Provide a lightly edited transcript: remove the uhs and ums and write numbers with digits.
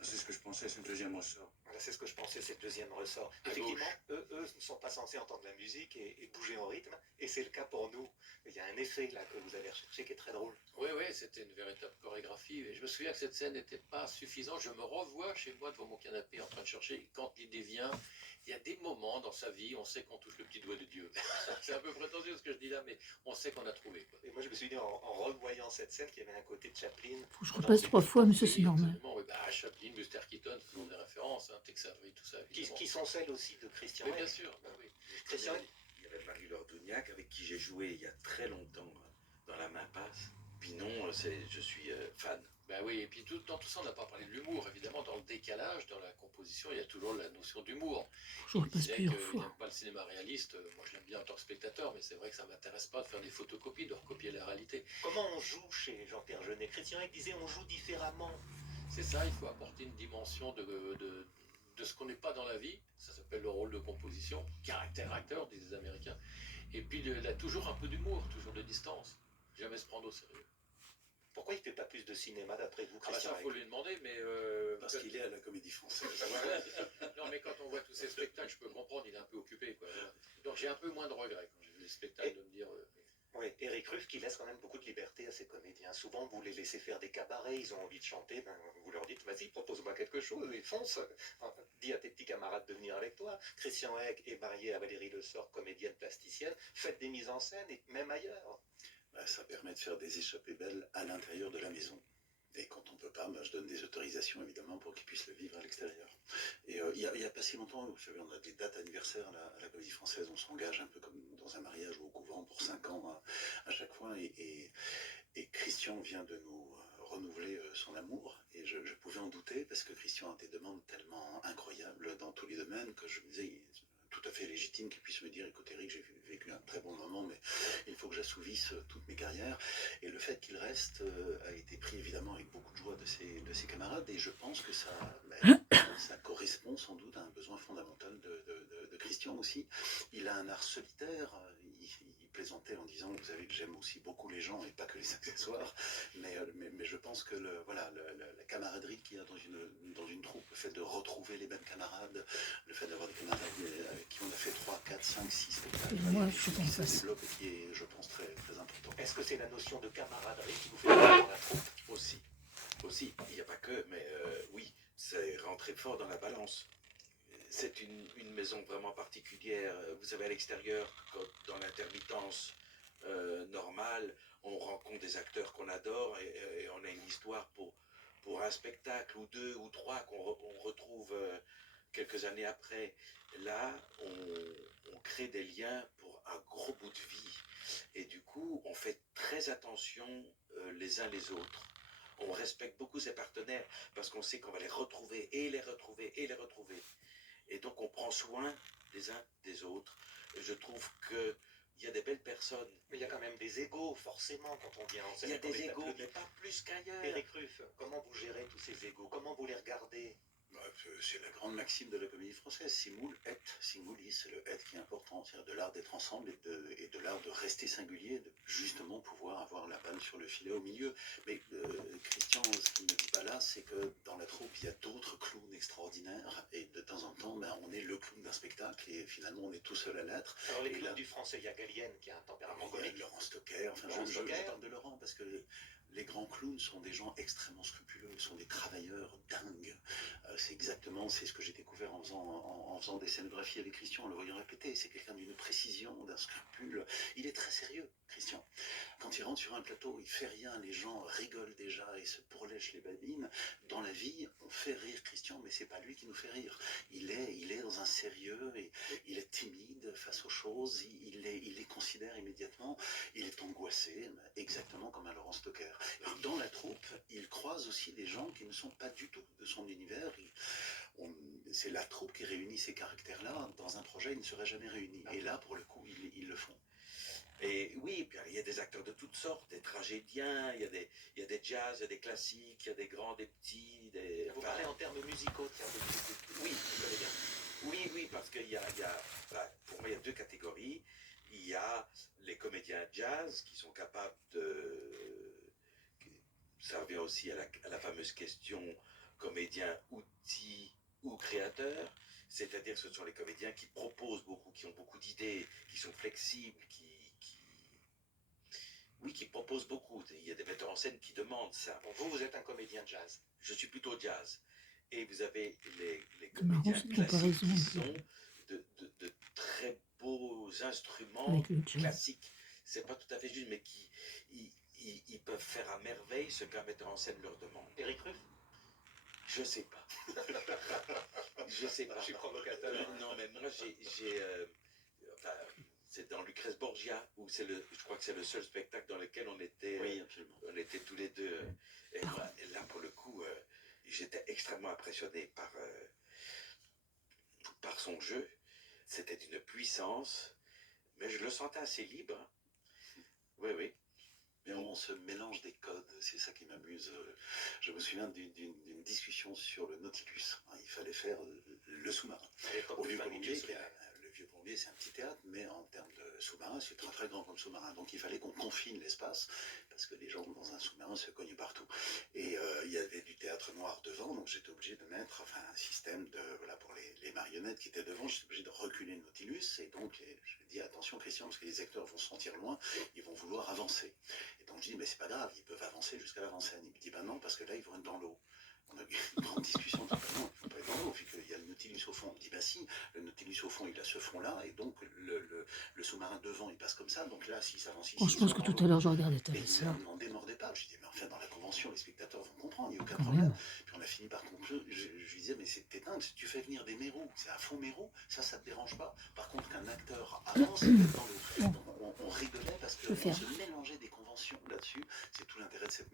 C'est ce que je pensais, c'est le deuxième ressort. Voilà, c'est ce que je pensais, c'est le deuxième ressort. À Effectivement, gauche. eux ne sont pas censés entendre la musique et bouger en rythme, et c'est le cas pour nous. Il y a un effet là que vous avez recherché qui est très drôle. Oui, oui, c'était une véritable chorégraphie. Et je me souviens que cette scène n'était pas suffisante. Je me revois chez moi devant mon canapé en train de chercher. Quand l'idée vient, il y a des moments dans sa vie, on sait qu'on touche le petit doigt de Dieu. C'est un peu prétentieux ce que je dis là, mais on sait qu'on a trouvé, quoi. Et moi, je me suis dit, en revoyant cette scène, qu'il y avait un côté de Chaplin. Faut que je repasse 3 fois, mais ça c'est Oui, normal. absolument, oui. Bah, Chaplin, Buster Keaton, faisons des références, hein, Tex Avery, tout ça. Qui sont celles aussi de Christian Mais Hegg. bien sûr, bah oui. Christian Hegg. Il y avait Marie-Laure Dougnac avec qui j'ai joué il y a très longtemps dans La Main Passe. Puis non, je suis fan. Ben oui, et puis dans tout ça, on n'a pas parlé de l'humour, évidemment. Dans le décalage, dans la composition, il y a toujours la notion d'humour. Je repasse disait plusieurs qu'il fois. n'aime pas le cinéma réaliste. Moi, je l'aime bien en tant que spectateur, mais c'est vrai que ça ne m'intéresse pas de faire des photocopies, de recopier la réalité. Comment on joue chez Jean-Pierre Jeunet? Christian Hegg disait on joue différemment. C'est ça, il faut apporter une dimension de ce qu'on n'est pas dans la vie. Ça s'appelle le rôle de composition, caractère acteur, disent les Américains. Et puis, toujours un peu d'humour, toujours de distance. Jamais se prendre au sérieux. Pourquoi il ne fait pas plus de cinéma d'après vous, Ah bah Christian ça, Hegg? faut lui demander, mais... Parce qu'il est à la Comédie Française. Non, mais quand on voit tous ces spectacles, je peux comprendre, il est un peu occupé, quoi. Donc j'ai un peu moins de regrets quand j'ai vu les spectacles de me dire... Oui, Éric Ruff qui laisse quand même beaucoup de liberté à ses comédiens. Souvent, vous les laissez faire des cabarets, ils ont envie de chanter, ben, vous leur dites, vas-y, propose-moi quelque chose, et fonce. Dis à tes petits camarades de venir avec toi. Christian Hegg est marié à Valérie Le Sort, comédienne plasticienne. Faites des mises en scène, et même ailleurs. Ça permet de faire des échappées belles à l'intérieur de la maison. Et quand on peut pas, je donne des autorisations évidemment pour qu'ils puissent le vivre à l'extérieur. Et il y a pas si longtemps, vous savez, on a des dates anniversaires à la Comédie Française, on s'engage un peu comme dans un mariage ou au couvent pour 5 ans à chaque fois. Et Christian vient de nous renouveler son amour. Et je pouvais en douter parce que Christian a des demandes tellement incroyables dans tous les domaines que je me disais... tout à fait légitime qu'il puisse me dire, écoute Eric, j'ai vécu un très bon moment, mais il faut que j'assouvisse toutes mes carrières. Et le fait qu'il reste a été pris évidemment avec beaucoup de joie de ses camarades, et je pense que ça correspond sans doute à un besoin fondamental de Christian aussi. Il a un art solitaire, il plaisantait en disant, vous savez que j'aime aussi beaucoup les gens et pas que les accessoires, mais je pense que la camaraderie qu'il y a dans une troupe, le fait de retrouver les mêmes camarades, le fait d'avoir des camarades avec qui on a fait 3, 4, 5, 6 spectacles, Moi, je qui se pense. développe et qui est, je pense, très, très important. Est-ce que c'est la notion de camaraderie qui vous fait peur dans la troupe? Aussi, il n'y a pas que, mais oui, c'est rentré fort dans la balance. C'est une maison vraiment particulière. Vous savez, à l'extérieur, dans l'intermittence normale, on rencontre des acteurs qu'on adore et on a une histoire pour un spectacle ou 2 ou 3 qu'on retrouve quelques années après. Là, on crée des liens pour un gros bout de vie. Et du coup, on fait très attention les uns les autres. On respecte beaucoup ses partenaires parce qu'on sait qu'on va les retrouver et les retrouver et les retrouver. Et donc on prend soin des uns des autres. Je trouve que il y a des belles personnes. Mais il y a quand même des égos, forcément, quand on vient en scène. Il y a des égos, mais pas plus qu'ailleurs. Éric Ruff, comment vous gérez tous ces égos? Comment vous les regardez? C'est la grande maxime de la Comédie Française. Simul et singuli, c'est le être qui est important, c'est-à-dire de l'art d'être ensemble et de l'art de rester singulier, de justement pouvoir avoir la balle sur le filet au milieu. Mais Christian, ce qu'il ne dit pas là, c'est que dans la troupe, il y a d'autres clowns extraordinaires, et de temps en temps, on est le clown d'un spectacle, et finalement, on est tout seul à l'être. Alors les clowns du français, il y a Gallienne qui a un tempérament comique. Laurent Stocker, enfin, je parle de Laurent parce que les grands clowns sont des gens extrêmement scrupuleux, sont des travailleurs dingues. C'est ce que j'ai découvert en faisant des scénographies avec Christian, en le voyant répéter. C'est quelqu'un d'une précision, d'un scrupule. Il est très sérieux, Christian. Quand il rentre sur un plateau, il fait rien, les gens rigolent déjà et se pourlèchent les babines. Dans la vie, on fait rire Christian, mais c'est pas lui qui nous fait rire. Il est dans un sérieux, et il est timide face aux choses, il les considère immédiatement, il est angoissé, exactement comme un Laurent Stocker. Et dans la troupe, il croise aussi des gens qui ne sont pas du tout de son univers. C'est la troupe qui réunit ces caractères-là. Dans un projet, ils ne seraient jamais réunis. Et là, pour le coup, ils le font. Et oui, puis il y a des acteurs de toutes sortes, des tragédiens, il y a des jazz, il y a des classiques, il y a des grands, des petits, des... Vous parlez en termes musicaux, tiens, Oui, vous savez bien. Oui, parce qu'il y a pour moi, il y a 2 catégories. Il y a les comédiens jazz qui sont capables de ça revient aussi à la fameuse question comédien, outil ou créateur. C'est-à-dire que ce sont les comédiens qui proposent beaucoup, qui ont beaucoup d'idées, qui sont flexibles, oui, qui proposent beaucoup. Il y a des metteurs en scène qui demandent ça. Bon, vous êtes un comédien jazz. Je suis plutôt jazz. Et vous avez les C'est marrant comédiens cette classiques comparaison qui avec sont de très beaux instruments avec le jazz. classiques. C'est pas tout à fait juste, mais qui ils peuvent faire à merveille ce qu'un metteur en scène leur demande. Eric Ruff? Je sais pas. Je sais pas. Je suis provocateur. Non, mais moi enfin, c'est dans Lucrèce Borgia où je crois que c'est le seul spectacle dans lequel Oui, absolument. on était tous les deux. Et moi, là pour le coup, j'étais extrêmement impressionné par son jeu. C'était d'une puissance, mais je le sentais assez libre. Oui, oui. Mais on se mélange des codes, c'est ça qui m'amuse. Je me souviens d'une discussion sur le Nautilus. Il fallait faire le sous-marin. À l'époque Au de Vieux Fanny Colombier, Giscard. le Vieux Colombier, c'est un petit théâtre, mais en termes de sous-marin, c'est très très grand comme sous-marin. Donc il fallait qu'on confine l'espace, parce que les gens dans un sous-marin se cognent partout. Et il y avait du théâtre noir devant, donc j'étais obligé de mettre un système pour les marionnettes qui étaient devant, j'étais obligé de reculer le Nautilus. Et donc je dis attention Christian, parce que les acteurs vont se sentir loin, ils vont vouloir avancer. Et donc je dis mais c'est pas grave, ils peuvent avancer jusqu'à l'avant-scène. Il me dit non, parce que là ils vont être dans l'eau. On a eu une grande discussion. On dit, non, il ne faut pas être dans l'eau, vu qu'il y a le Nautilus au fond. On dit, si, le Nautilus au fond, il a ce fond-là, et donc le sous-marin devant, il passe comme ça. Donc là, s'il s'avance ici. Je pense que tout à l'heure, je regardais ta Et ça. on ne démordait pas. Je dis, mais enfin, dans la convention, les spectateurs vont comprendre, il n'y a aucun Quand problème. même. Puis on a fini par conclure. Je lui disais, mais c'est dingue, si tu fais venir des mérous, c'est un faux mérou, ça ne te dérange pas. Par contre, qu'un acteur avance, il est dans l'eau. On rigolait parce qu'on se mélangeait des conventions là-dessus. C'est tout l'intérêt de cette